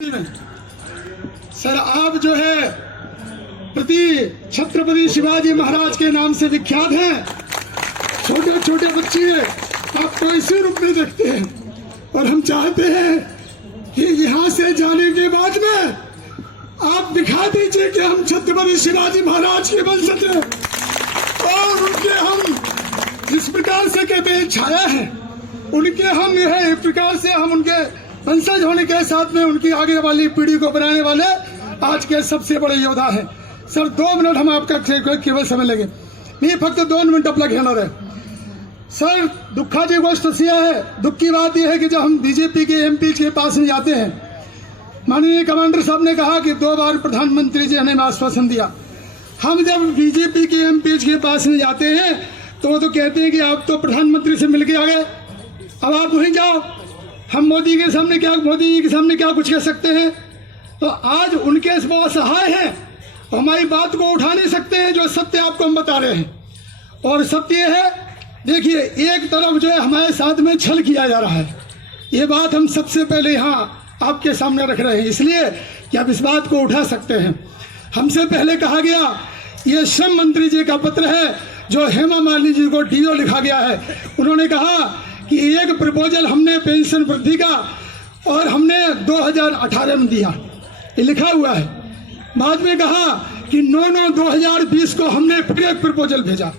Sir आप जो है छत्रपति शिवाजी महाराज के नाम से विख्यात हैं। छोटे छोटे बच्चे आपको इसी रूप में देखते हैं और हम चाहते हैं कि यहाँ से जाने के बाद में आप दिखा दीजिए कि हम छत्रपति शिवाजी महाराज के वंशज हैं और उनके हम जिस प्रकार से कहते हैं छाया है, उनके हम यह एक प्रकार से हम उनके वंशज होने के साथ में उनकी आगे वाली पीढ़ी को बनाने वाले आज के सबसे बड़े योद्धा हैं। सर 2 मिनट हम आपका केवल समय लेंगे, नहीं फक्त 2 मिनट आपला घेणार है। सर दुखाची गोष्ट अशी है, दुख की बात यह है कि जब हम बीजेपी के एमपी के पास में जाते हैं, माननीय कमांडर साहब ने कहा कि 2 बार प्रधानमंत्री जी ने आश्वासन दिया। हम जब बीजेपी के एमपी के पास में जाते हैं तो वो तो कहते हैं कि आप तो प्रधानमंत्री से मिलके आ गए, अब आप वहीं जाओ। हम मोदी जी के सामने क्या कुछ कह सकते हैं? तो आज उनके इस बहुत सहाय हैं, हमारी बात को उठा नहीं सकते हैं। जो सत्य आपको हम बता रहे हैं और सत्य है, देखिए एक तरफ जो है हमारे साथ में छल किया जा रहा है, ये बात हम सबसे पहले यहाँ आपके सामने रख रहे हैं, इसलिए कि आप इस बात को उठा सकते हैं। हमसे पहले कहा गया ये श्रम मंत्री जी का पत्र है जो हेमा मालिनी जी को डीओ लिखा गया है। उन्होंने कहा कि एक प्रपोजल हमने पेंशन वृद्धि का और हमने 2018 में दिया, ये लिखा हुआ है। बाद में कहा कि 9/9/2020 को हमने फिर एक प्रपोजल भेजा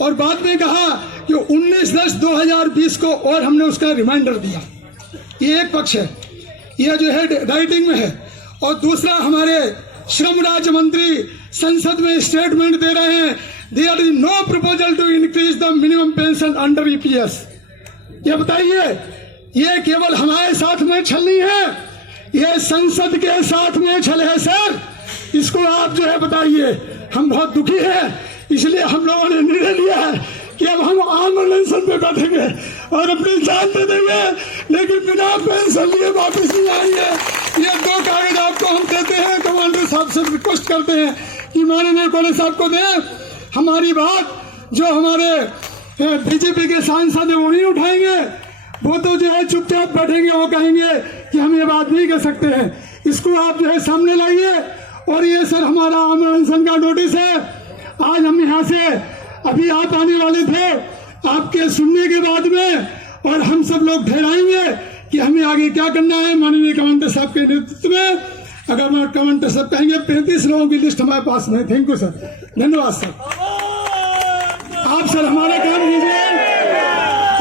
और बाद में कहा कि 19/10/2020 को और हमने उसका रिमाइंडर दिया। ये एक पक्ष है, यह जो है राइटिंग में है। और दूसरा हमारे श्रम राज्य मंत्री संसद में स्टेटमेंट दे रहे हैं, there is no proposal to increase the minimum pension under EPS. ये बताइए, ये केवल हमारे साथ में छल नहीं है, ये संसद के साथ में छल है सर। इसको आप जो है बताइए। हम बहुत दुखी हैं, इसलिए हम लोगों ने निर्णय लिया है कि अब हम आंदोलन पे बैठेंगे और अपनी जान दे देंगे, लेकिन बिना पेंशन लिए वापस नहीं आएंगे। ये 2 कागज आपको हम देते हैं, कमांडर साहब से रिक्वेस्ट करते हैं कि माननीय कॉलेज साहब को दें। हमारी बात जो हमारे बीजेपी के सांसद है वो नहीं उठाएंगे, वो तो जो है चुपचाप बैठेंगे, वो कहेंगे कि हम ये बात नहीं कर सकते हैं। इसको आप जो है सामने लाइए। और ये सर हमारा आंदोलन का नोटिस है। आज हम यहाँ से अभी आप आने वाले थे, आपके सुनने के बाद में और हम सब लोग ठहराएंगे कि हमें आगे क्या करना है माननीय कमांडर साहब के नेतृत्व में। अगर कमांडर साहब कहेंगे 35 लोगों की लिस्ट हमारे पास में। थैंक यू सर, धन्यवाद सर। आप सर हमारा काम कीजिए,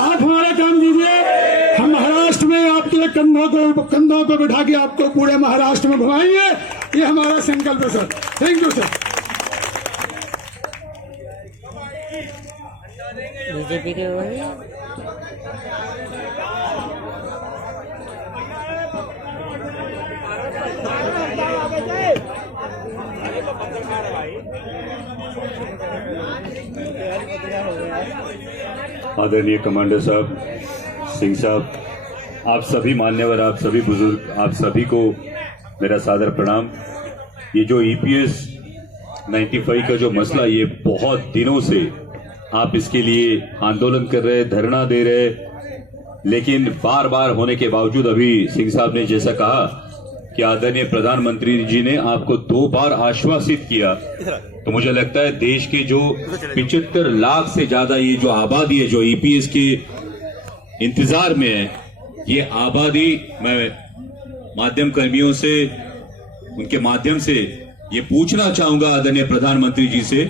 आप हमारा काम कीजिए। हम महाराष्ट्र में आपके कंधों को बिठा के आपको पूरे महाराष्ट्र में घुमाएंगे, ये हमारा संकल्प है sir. Thank you sir. BJP के आदरणीय कमांडर साहब, सिंह साहब, आप सभी मान्यवर, आप सभी बुजुर्ग, आप सभी को मेरा सादर प्रणाम। ये जो ईपीएस 95 का जो मसला, ये बहुत दिनों से आप इसके लिए आंदोलन कर रहे, धरना दे रहे, लेकिन बार बार होने के बावजूद अभी सिंह साहब ने जैसा कहा कि आदरणीय प्रधानमंत्री जी ने आपको 2 बार आश्वासित किया, तो मुझे लगता है देश के जो 75 लाख से ज्यादा ये जो आबादी है जो ईपीएस के इंतजार में है, ये आबादी मैं माध्यम कर्मियों से, उनके माध्यम से ये पूछना चाहूंगा आदरणीय प्रधानमंत्री जी से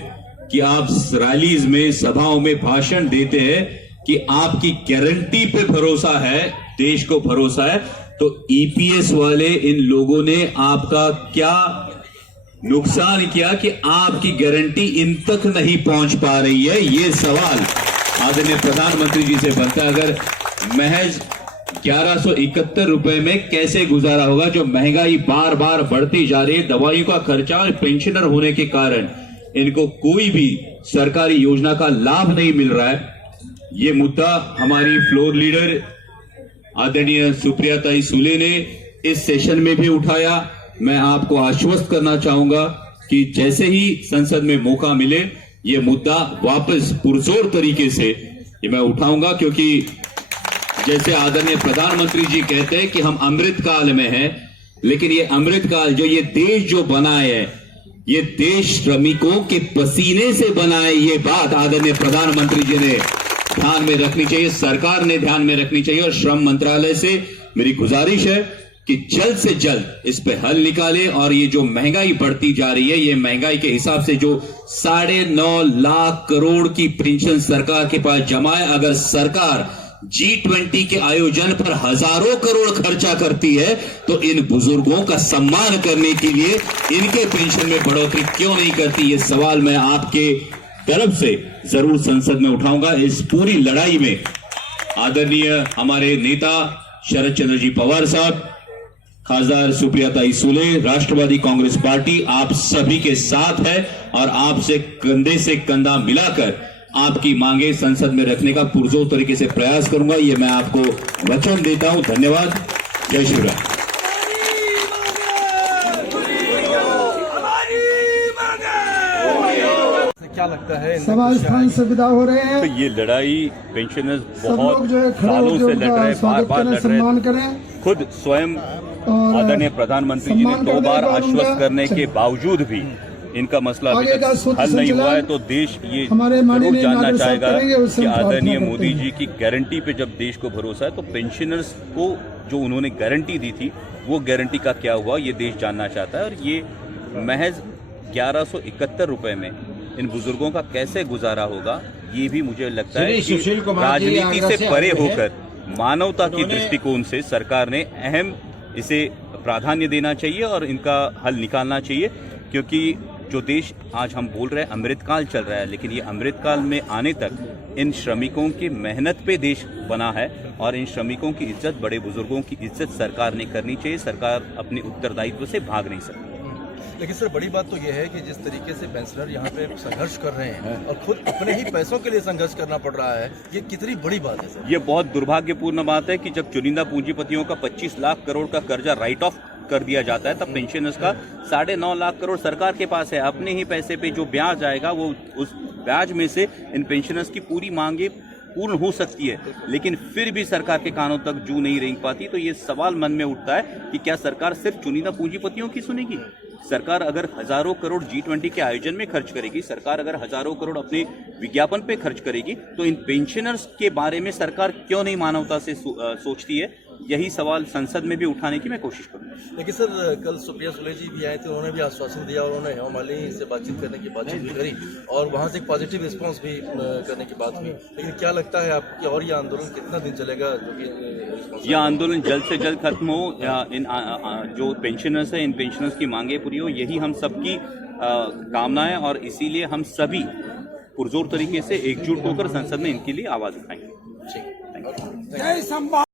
कि आप रैलीज में, सभाओं में भाषण देते हैं कि आपकी गारंटी पे भरोसा है, देश को भरोसा है, तो ईपीएस वाले इन लोगों ने आपका क्या नुकसान किया कि आपकी गारंटी इन तक नहीं पहुंच पा रही है? ये सवाल आदरणीय प्रधानमंत्री जी से बनता है। अगर महज 1171 रुपए में कैसे गुजारा होगा? जो महंगाई बार बार बढ़ती जा रही है, दवाइयों का खर्चा और पेंशनर होने के कारण इनको कोई भी सरकारी योजना का लाभ नहीं मिल रहा है। ये मुद्दा हमारी फ्लोर लीडर आदरणीय सुप्रियाताई सुले ने इस सेशन में भी उठाया। मैं आपको आश्वस्त करना चाहूंगा कि जैसे ही संसद में मौका मिले ये मुद्दा वापस पुरजोर तरीके से ये मैं उठाऊंगा, क्योंकि जैसे आदरणीय प्रधानमंत्री जी कहते हैं कि हम अमृत काल में हैं, लेकिन ये अमृतकाल जो ये देश जो बना है, ये देश श्रमिकों के पसीने से बना है। ये बात आदरणीय प्रधानमंत्री जी ने ध्यान में रखनी चाहिए, सरकार ने ध्यान में रखनी चाहिए। और श्रम मंत्रालय से मेरी गुजारिश है कि जल्द से जल्द इस पे हल निकाले। और ये जो महंगाई बढ़ती जा रही है, ये महंगाई के हिसाब से जो 9.5 लाख करोड़ की पेंशन सरकार के पास जमा है, अगर सरकार G20 के आयोजन पर हजारों करोड़ खर्चा करती है तो इन बुजुर्गों का सम्मान करने के लिए इनके पेंशन में बढ़ोतरी क्यों नहीं करती? ये सवाल मैं आपके तरफ से जरूर संसद में उठाऊंगा। इस पूरी लड़ाई में आदरणीय हमारे नेता शरद चंद्र जी पवार साहब, खासदार सुप्रियाताई सुले, राष्ट्रवादी कांग्रेस पार्टी आप सभी के साथ है और आपसे कंधे से कंधा मिलाकर आपकी मांगे संसद में रखने का पुरजोर तरीके से प्रयास करूंगा। ये मैं आपको वचन देता हूं। धन्यवाद। जय श्री राम। क्या लगता है सभा स्थान से विदा हो रहे हैं। तो ये लड़ाई पेंशनर्स सब लोग बहुत जो है खड़े सालों होकर से लड़ उनका रहे, बार स्वागत बार करें, लड़ सम्मान रहे। करें। खुद स्वयं और आदरणीय प्रधानमंत्री जी ने सम्मान 2 करने बार के बाद आश्वस्त उनका करने के बावजूद भी इनका मसला अभी आगे का तक सूत्र हल नहीं हुआ है। संचालन तो देश ये हमारे जरूर माननीय जानना नायडू साहब चाहेगा करेंगे, उससे कि हम प्रार्थना आदरणीय करते मोदी हैं। जी की गारंटी पे जब देश को भरोसा है तो पेंशनर्स को जो उन्होंने गारंटी दी थी वो गारंटी का क्या हुआ, ये देश जानना चाहता है। और ये महज 1171 रुपए में इन बुजुर्गों का कैसे गुजारा होगा, ये भी मुझे लगता है कि राजनीति से परे होकर मानवता की दृष्टिकोण से सरकार ने अहम इसे प्राधान्य देना चाहिए और इनका हल निकालना चाहिए। क्योंकि जो देश आज हम बोल रहे हैं अमृतकाल चल रहा है, लेकिन ये अमृतकाल में आने तक इन श्रमिकों की मेहनत पे देश बना है और इन श्रमिकों की इज्जत, बड़े बुजुर्गों की इज्जत सरकार ने करनी चाहिए। सरकार अपने उत्तरदायित्व से भाग नहीं सकती। लेकिन सर बड़ी बात तो यह है कि जिस तरीके से पेंशनर यहाँ पे संघर्ष कर रहे हैं और खुद अपने ही पैसों के लिए संघर्ष करना पड़ रहा है, ये कितनी बड़ी बात है सर। ये बहुत दुर्भाग्यपूर्ण बात है कि जब चुनिंदा पूंजीपतियों का 25 लाख करोड़ का कर्जा राइट ऑफ कर दिया जाता है, तब पेंशनर्स का 9.5 लाख करोड़ सरकार के पास है। अपने ही पैसे पे जो ब्याज आएगा वो उस ब्याज में से इन पेंशनर्स की पूरी मांगे पूर्ण हो सकती है, लेकिन फिर भी सरकार के कानों तक जू नहीं रेंग पाती। तो ये सवाल मन में उठता है कि क्या सरकार सिर्फ चुनिंदा पूंजीपतियों की सुनेगी? सरकार अगर हजारों करोड़ G20 के आयोजन में खर्च करेगी, सरकार अगर हजारों करोड़ अपने विज्ञापन पे खर्च करेगी, तो इन पेंशनर्स के बारे में सरकार क्यों नहीं मानवता से सोचती है? यही सवाल संसद में भी उठाने की मैं कोशिश करूंगा। लेकिन सर कल सुप्रिया सुले जी भी आए थे, उन्होंने भी आश्वासन दिया और उन्होंने हेमा मालिनी से बातचीत करने की बातचीत भी करी और वहां से एक पॉजिटिव रिस्पांस भी करने की बात हुई। लेकिन क्या लगता है आपकी, और ये आंदोलन कितना दिन चलेगा? जो कि यह आंदोलन जल्द से जल्द खत्म हो, इन जो पेंशनर्स है इन पेंशनर्स की मांगे पूरी हो, यही हम सबकी कामना है। और इसीलिए हम सभी पुरजोर तरीके से एकजुट होकर संसद में इनके लिए आवाज उठाएंगे। ठीक।